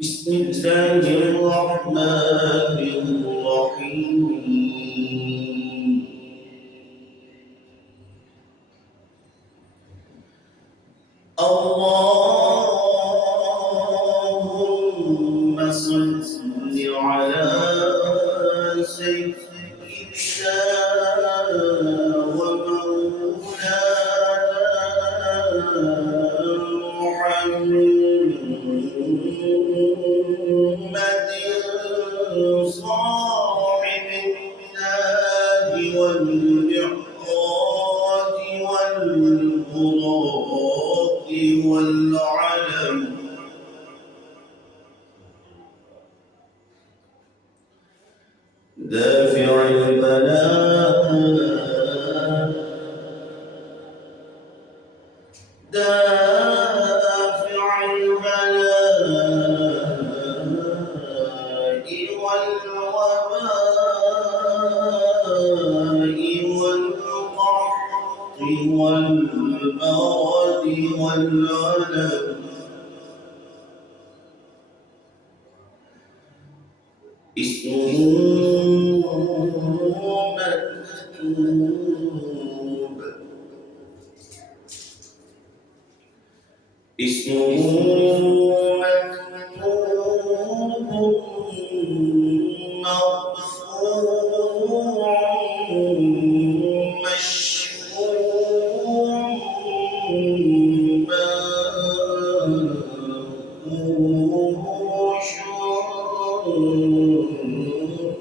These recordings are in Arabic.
بسم الله الرحمن الرحيم. اللهم صل على سيدنا ومولانا محمد صاحب التاج والمعراج والبراق والعلم، دافع البلاء دافع البلاء والوباء والقحط والبرد والعلم، اسمه مكتوب، اسمه مكتوب مرفوع مشفوع منقوش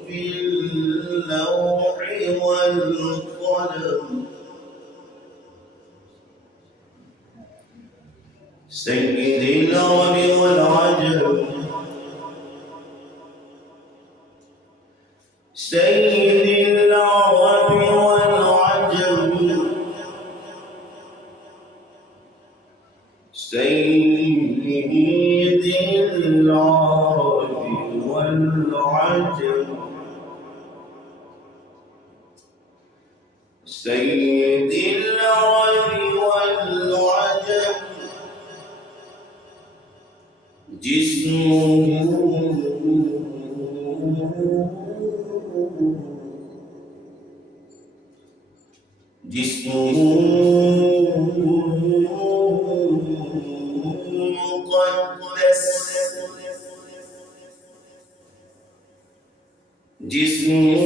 في اللوح والقلم، سيد العرب والعجم، سيد العرب والعجم، سيد العرب والعجم، سيد العرب والعجم، جسمه مقدس، جسمه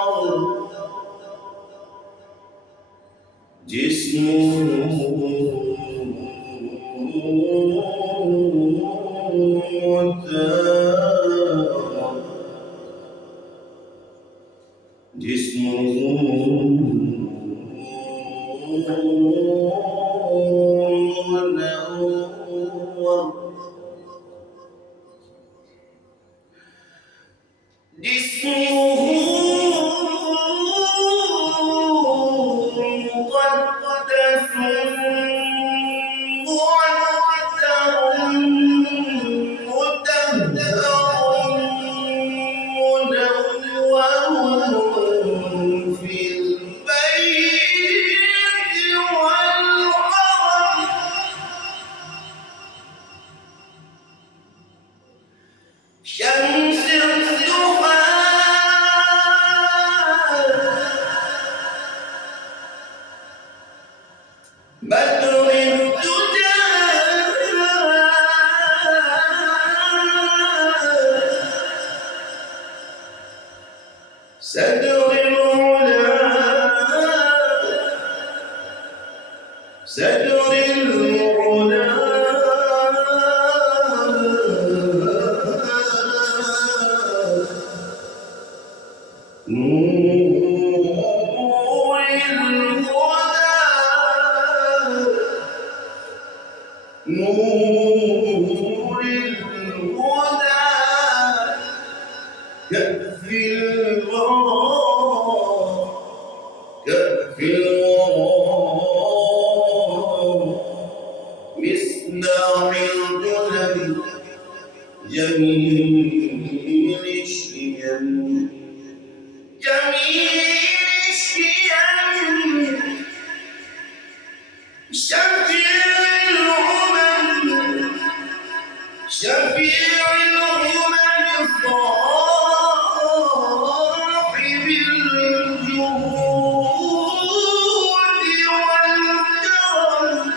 معطر، جسمه معتار، جسمه منور، جسمه مقدس معتر مطهر منور في البيت والحرم، شمس الضحى بدر الدجى صدر العلا، صدر العلا، نور الهدى، نور الهدى، كأف الورى، كأف الورى، مصباح الظلم، جميل الشيم، جميل الشيم، شفيع الأمم شفيع الأمم صاحب الجود والكرم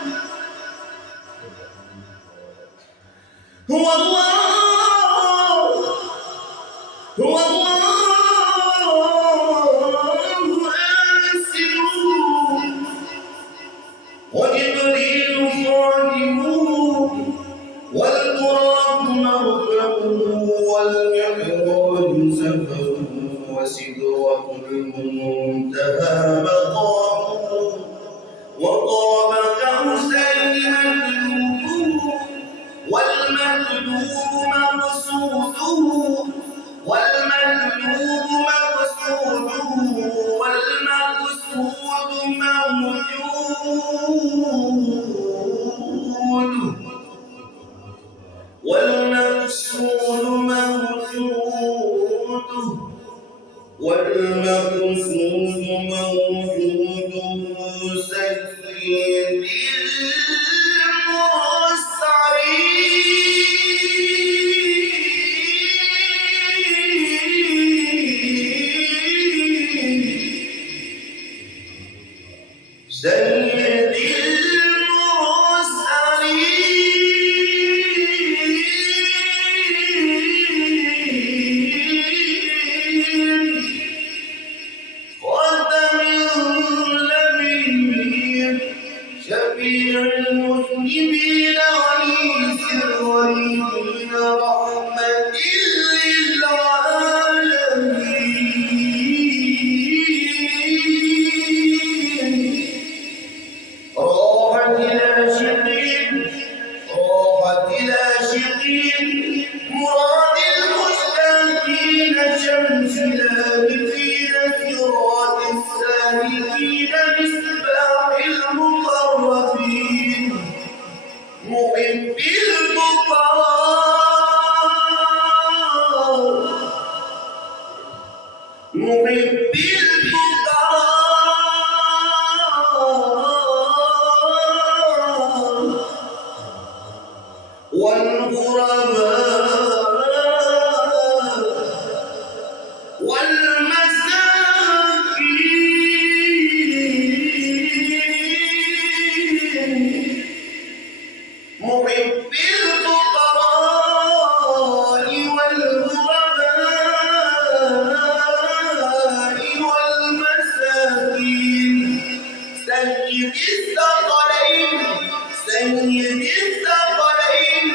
هو الله هو الله آسر وجبريل خادم والبراق مركبه والمعراج سفره وسدرة المنتهى مقامه وقاب قوسين مكلوبه والمكلوب مقصوده والمكلوب مقصوده والمقصود موجود والمقصود موجود والمقصود موجود سيد سيد المرسلين خاتم النبيين شفيع المذنبين وليس الغريبين رحمة للعالمين راحت العاشقين مراد المشتاقين شمس الهادفين صراط السالكين مصباح المقربين محب الفقراء محب الفقراء والغرباء والمساكين محب الفقراء والغرباء والمساكين سيد الثقلين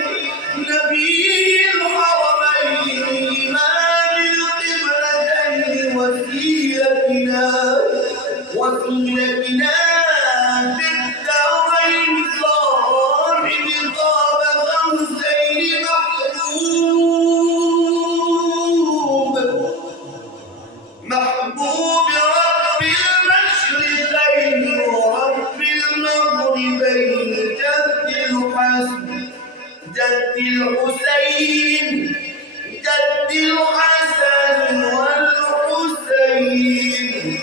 نبي الحرمين إمام القبلتين وسيلتنا في الدارين صاحب قاب قوسين محبوب رب المشرقين ورب المغربين جد الحسين جد الحسن والحسين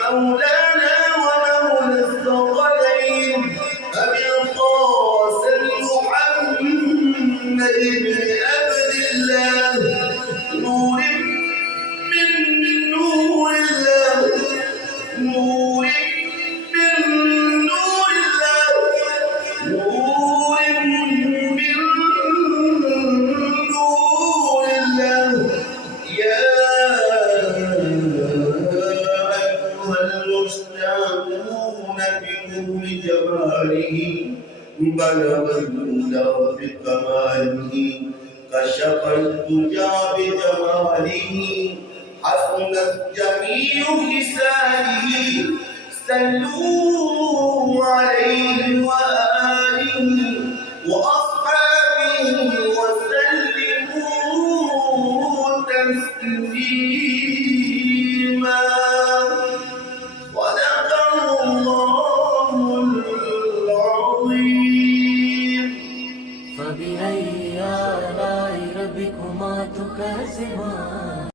مولانا ومولى الثقلين أبي القاسم محمد بن عبد الله نور من نور الله نور من نور الله نور من نور الله يا أيها المشتاقون بنور جماله بلغ الهدى بكماله كشف الدجى بجماله حسنت جميع خصاله سلوا